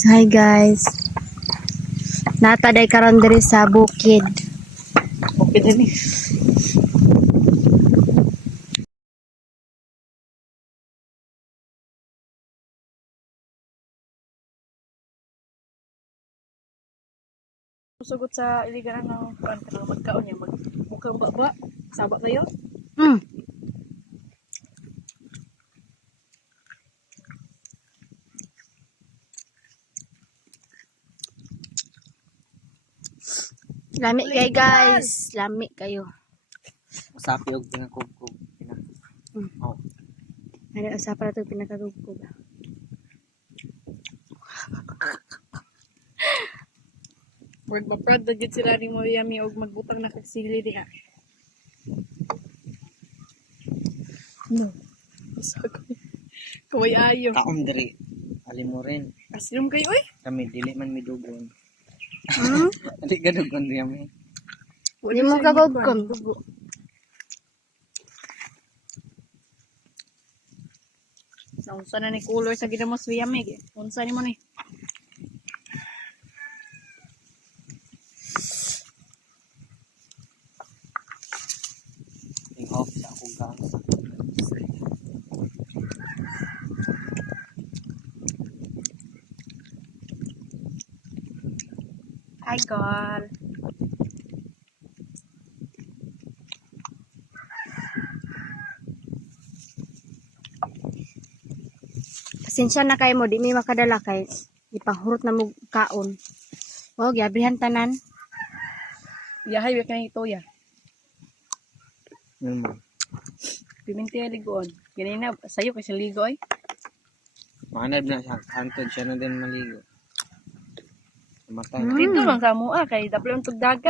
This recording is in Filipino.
Hi guys. Nataday karon diri sa bukid. Okay din eh. Sugot sa iligan ng kan kanang magkaon niya mukhang baba. Sabak kayo. Hmm. Lami kay guys. Lami kayo. Masapi og pinakugkog. Oh. Ano sa para to pinakagugkog. Word ma-proud na gid sila ni mo yami og magbutang na kag sili diha. No. Bisag. Kaway ayo. Kaon diri. Ali mo rin. Asilom kayo oy. Kami dili man midugon. Hmm? Dili gadugon di kami. Di mo kagugkog dugo. Unsa na ni color sa ginamos yami. Unsa ni mo ni? Ing off sa akong gang. Hi girl. Pasensya na kay mo di mi makadala kay ipahurot na mo kaon. Oh, giabrihan tanan. Yahay wa kanang ito ya. Yun mo. Piminti ligoon. Ganina sayo kasi ligo ay. Manad na siya. Hantod siya na din maligo. Matay. Dito lang sa mua kay daplon tug dagat.